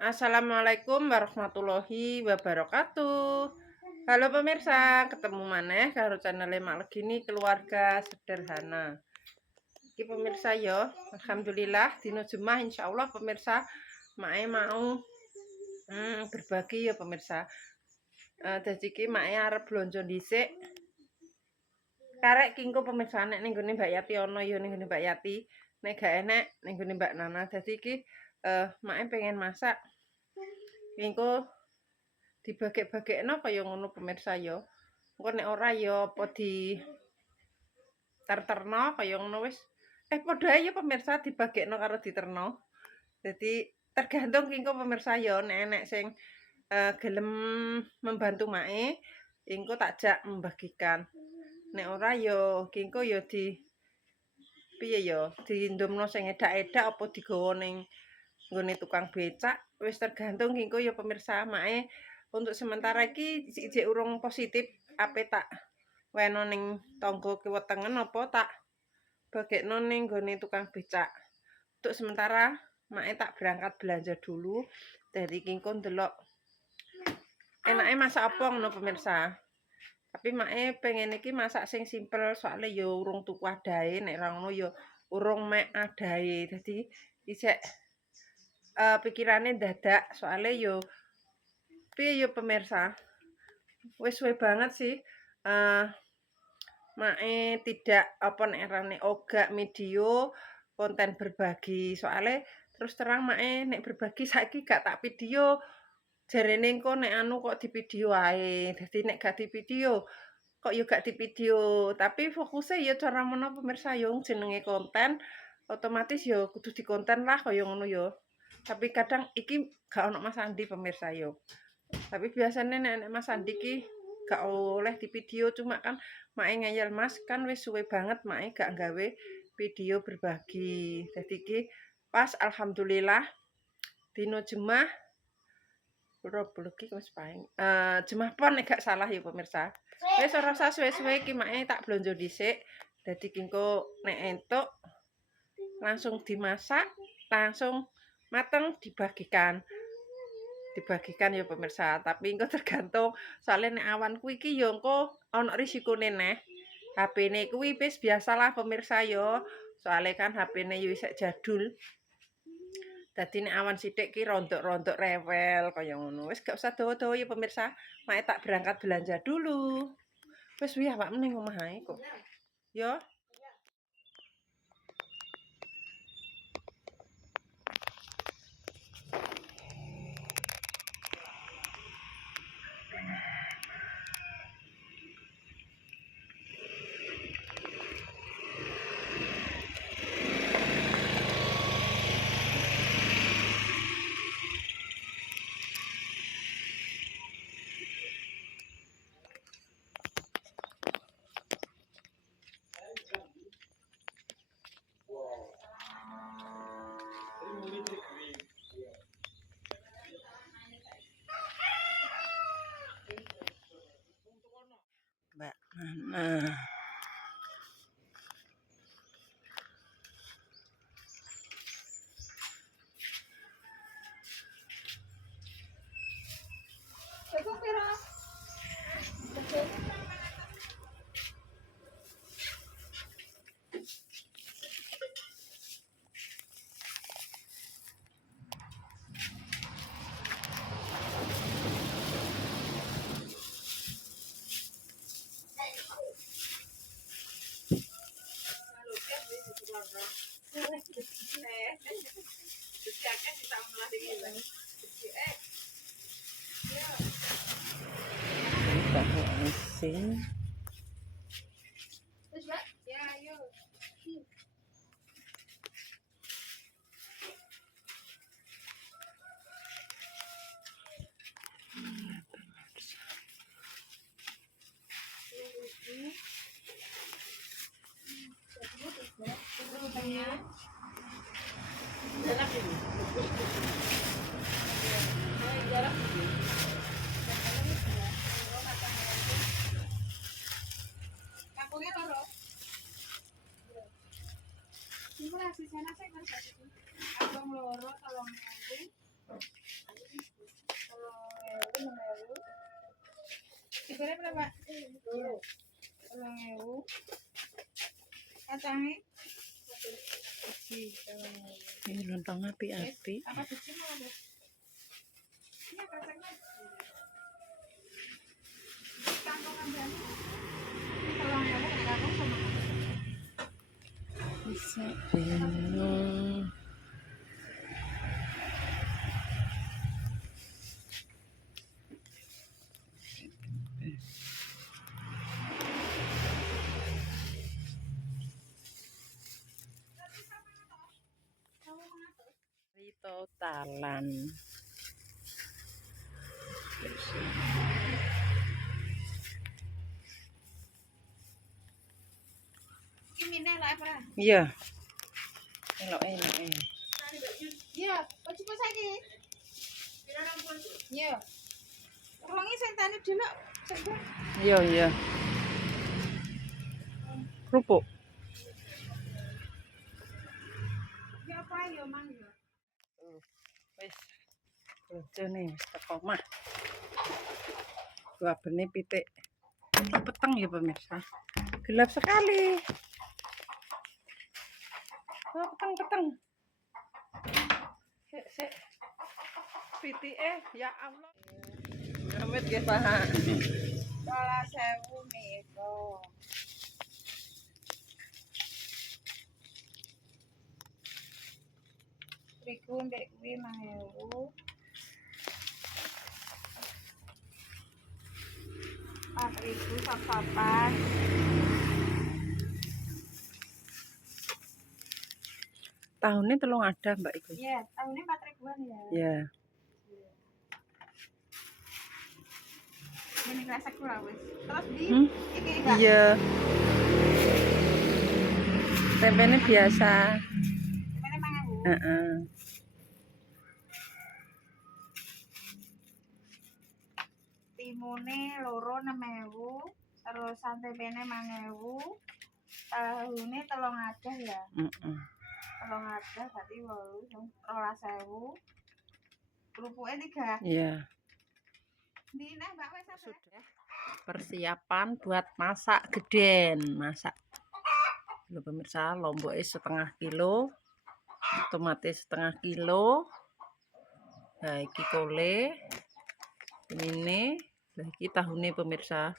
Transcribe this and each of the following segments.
Assalamualaikum warahmatullahi wabarakatuh. Halo pemirsa, ketemu maneh karo channel Mak Legini Keluarga Sederhana. Iki pemirsa yo, alhamdulillah dino Jumat insyaallah pemirsa mae mau berbagi ya pemirsa. Dadi iki mae arep blonjo dhisik. Karek kingko pemirsa nek ning gone Mbak Yati ana ya ning gone Mbak Yati, nek gak enek ning gone Mbak Nana. Dadi iki mae pengen masak. Engko dibagek-bagekno kaya ngono pemirsa ya. Engko nek ora ya apa di terterno kaya ngono wis. Padha ae ya pemirsa dibagekno karo diterno. Jadi tergantung engko pemirsa ya nek enek sing gelem membantu mae, engko takjak membagikan. Nek ora ya engko ya di piye ya diindomno sing edak-edak apa digawa ning nggone tukang becak. Wis tergantung engko ya pemirsa mae untuk sementara iki jek urung positif ape tak weno ning tangga kiwetengen apa tak bagekno ning nggone tukang becak. Untuk sementara mae tak berangkat belanja dulu. Dari engko ndelok enake masak apa ngono pemirsa. Tapi mae pengen iki masak sing simpel soalnya ya urung tuku adahe nek ora ngono ya urung mek adahe. Dadi isek pikirane dadak soalnya yo piye yo pemirsa wis suwe banget sih mae tidak apa nek arane ogak video konten berbagi soalnya terus terang mae nek berbagi saiki gak tak video jarene engko nek anu kok di video ae dadi nek gak di video kok yo gak di video tapi fokusnya ya cara mono pemirsa yo jenenge konten otomatis yo kudu di konten lah kaya ngono yo. Tapi kadang iki gak ono Mas Andi pemirsa yo. Tapi biasanya nek Mas Andi ki gak oleh di video cuma kan mae ngeyel Mas kan wis suwe banget mae gak gawe video berbagi. Jadi ki pas alhamdulillah dino Jemah wis paing. Jemah Pon nek gak salah ya pemirsa. Wis ora usah suwe-suwe ki mae tak blonjo dhisik. Dadi engko nek entuk langsung dimasak, langsung mateng dibagikan ya pemirsa tapi engko tergantung soalnya nek awanku iki ya engko ana risikone neh HP-ne kuwi wis biasalah pemirsa ya soalnya kan HP-ne yo isek jadul dadi nek awan sithik ki rontok-rontok rewel kaya ngono wis gak usah dawa-dawa ya pemirsa mak tak berangkat belanja dulu wis wi awakmu ning omah ae kok yo. Mbak Nana. Tahu asin. Jagore berapa? 3.000. Kacangnya? Ini lontong api-api. Apa biji mau ada? Iya kacangnya. Kantong kambing. Ini 3.000 kantong sama. Bisa bingung. Ini totalan. Ini lah apa? Iya. Enak. Iya, baju pas lagi. Iya. Orangnya saya tanya dulu. Iya. Kerupuk. Ya apa ya mang ya? Wis. Bojone wis teko mah. Dua benih pitik. Peteng ya pemirsa. Gelap sekali. Oh, peteng. Sik. Pitike ya Allah. Amit nggih, Pak. 12.000 nego. Terigu ndek kuwi 5.000. 4.000 sop-sopan. Tahunnya telung ada Mbak iku. Iya, tahunnya 4.000-an ya. Ya. Ini kresek kula wis. Terus di iki enggak? Iya. Tempenya biasa. Tempenya 5.000. Heeh. Timune loro 6.000. Terus tempenya 5.000. Tahunnya telung adah ya. Telung adah berarti 12.000. Kerupuknya 3. Iya. Di nah Mbak wis Sudah. Persiapan buat masak geden, masak. Lho pemirsa, lomboknya 1/2 kilo, tomatis 1/2 kilo. Nah, iki kole. Ini lagi tahunnya pemirsa.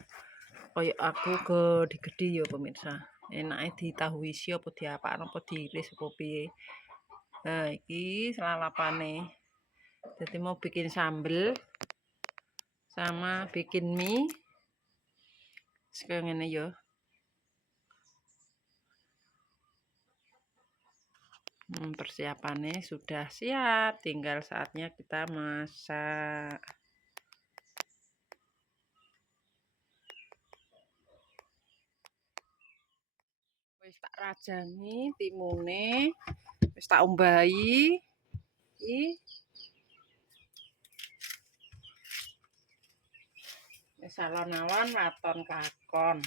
Kayak aku gede-gede ya pemirsa. Enaknya ditahu isi apa diapaan apa diiris apa piye. Nah, iki selalapane. Jadi mau bikin sambel sama bikin mie. Sekarang ini ya. Persiapannya sudah siap, tinggal saatnya kita masak. Wis tak rajani timune, wis tak umbahi. Iki wis alon-alon waton kakon.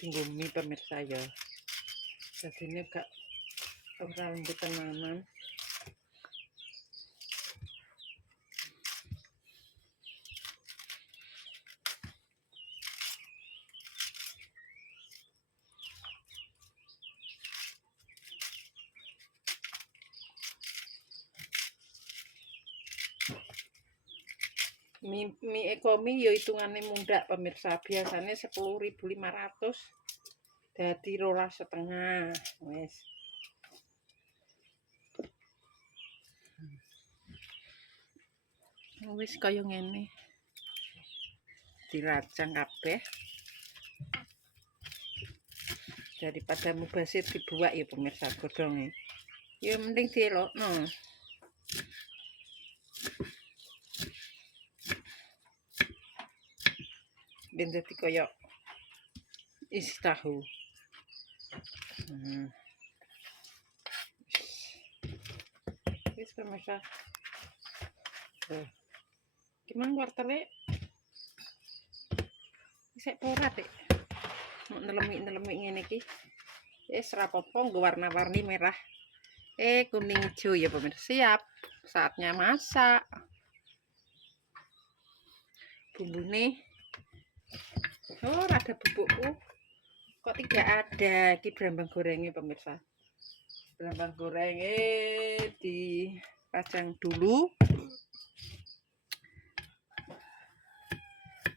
Tunggu mie pemirsa ya. Jadi ini gak ora lembut tenanan. Mie ekomi ya hitungannya mundak pemirsa, biasanya 10.500 jadi 12,5 wes. Wis kaya ngene dirajang kabeh daripada mubasir dibuat ya pemirsa godhonge ya mending dielokno. Ben dadi kaya isi tahu. Wis pemirsa. Gimana wortelnya isek ora, Dik. Mau nelemik-nelemik ngene iki. Ora apa-apa nggo warna-warni merah. Kuning hijau ya pemirsa. Siap. Saatnya masak. Bumbune. Oh, ada bubukku. Kok tidak ada? Ini berambang gorengnya pemirsa. Berambang gorengnya dipajang dulu.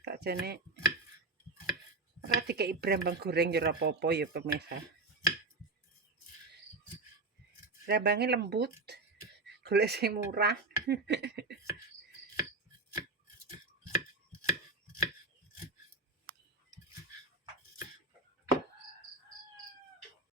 Sakjane ora dikei brambang goreng ya ora apa-apa ya pemirsa. Brambangnya lembut, golek sing murah.